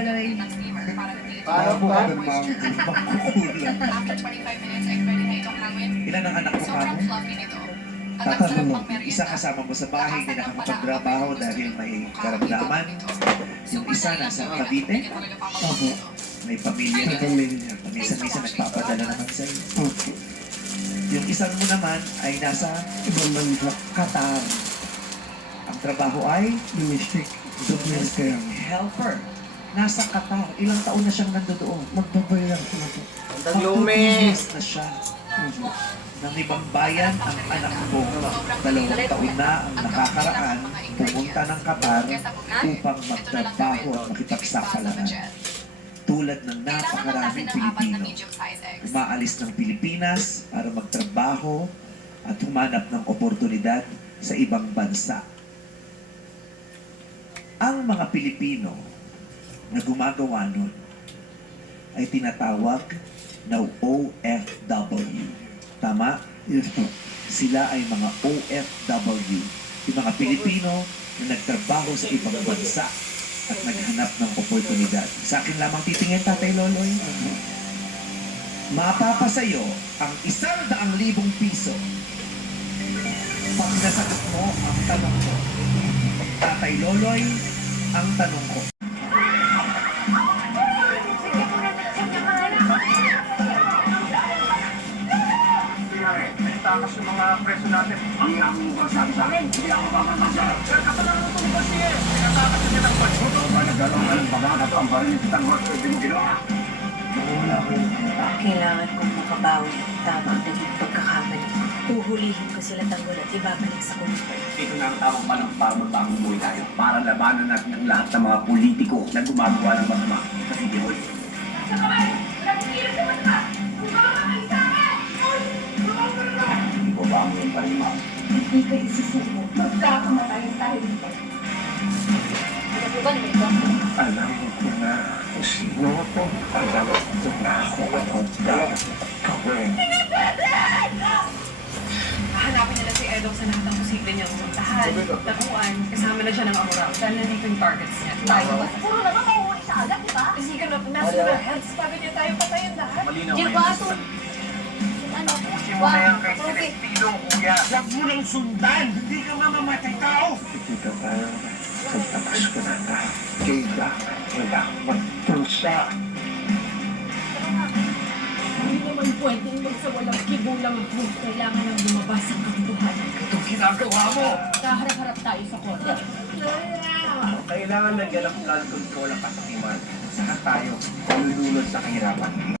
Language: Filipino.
Loloy. Paano Mo ba? ka ng mga magkukulang. After 25 minutes, ay pwede na itong hangin. Ilan ang anak mo Sobrang kamo? fluffy nito. At ang Tatanong sarap mo, pang merienda. isa kasama mo sa bahay, hindi nakakapagtrabaho dahil may karamdaman. Yung isa nasa Cavite, Opo. may pamilya Sa na. pamilya. Minsan-minsan nagpapadala naman sa iyo. Opo. Yung isang mo naman ay nasa Ibang bansa. Qatar. Ang trabaho ay Domestic. domestic helper. Nasa Qatar. Ilang taon na siyang nandoon. Magbabayar ko na po. Ang lumi. Years na siya. Opo. Ng ibang bayan ang anak mo. 2 taon na ang nakakaraan pumunta ng Qatar upang magtrabaho at makipagsapalaran. Tulad ng napakaraming Pilipino, umaalis ng Pilipinas para magtrabaho at humanap ng oportunidad sa ibang bansa. Ang mga Pilipino na gumagawa nun ay tinatawag na OFW. Tama? Yes po. Sila ay mga OFW, yung mga Pilipino na nagtrabaho sa ibang bansa at naghanap ng oportunidad. Sa akin lamang titingin, Tatay Loloy. Mapapasayo ang 100,000 piso pag nasagot mo ang tanong ko. Tatay Loloy, ang tanong ko. Takas yung mga preso natin. Ang yaman mo sabi sa akin. Hindi ako makakasal. Kaya kasalanan ko ni Basi eh. Tinatakas yung nilang banyo. Totoo ba nagkaroon ka ng pagkakat ang baril ng tanggol? Pwede mo ginawa. Wala ko yung Kailangan kong makabawi. Tama ang naging pagkakamali. Uhulihin ko sila tanggol at ibabalik sa kulungan. Ito na ang tamang panahon para magbagong buhay tayo. Para labanan natin ang lahat ng mga politiko na gumagawa ng masama. Kasi di mo Hindi ko ba ang iyong palima? Hindi ka isusuko. Magkakamatayan tayo dito. Ano po ba naman ito? Alam ko na kung sino ako. Alam ko na kung anong dapat gawin. Hahanapin nila si Edong sa lahat ng posible niyang puntahan. Taguan, kasama na siya ng Amurao. Dahil nandito yung targets niya. Tayo ba? Puro naman mahuhuli sa agad, di ba? Kasi ka na, nasa their heads. Bago niya tayo patayin lahat. Malinaw Di na ba? yun. Ano? Simula yan kay Celestino, kuya. Huwag mo nang sundan! Hindi ka mamamatay tao! Kikita tayo. Pagtapas ko na tayo. Kailangan wala magtusa. Hindi naman pwedeng magsawalang kibulang ang proof. Kailangan ng lumabas ang katotohanan. Itong ginagawa mo! Kaharap-harap tayo sa korte. Kailangan nagyan ng flood control ang kasakiman. Saka tayo malulunod sa kahirapan.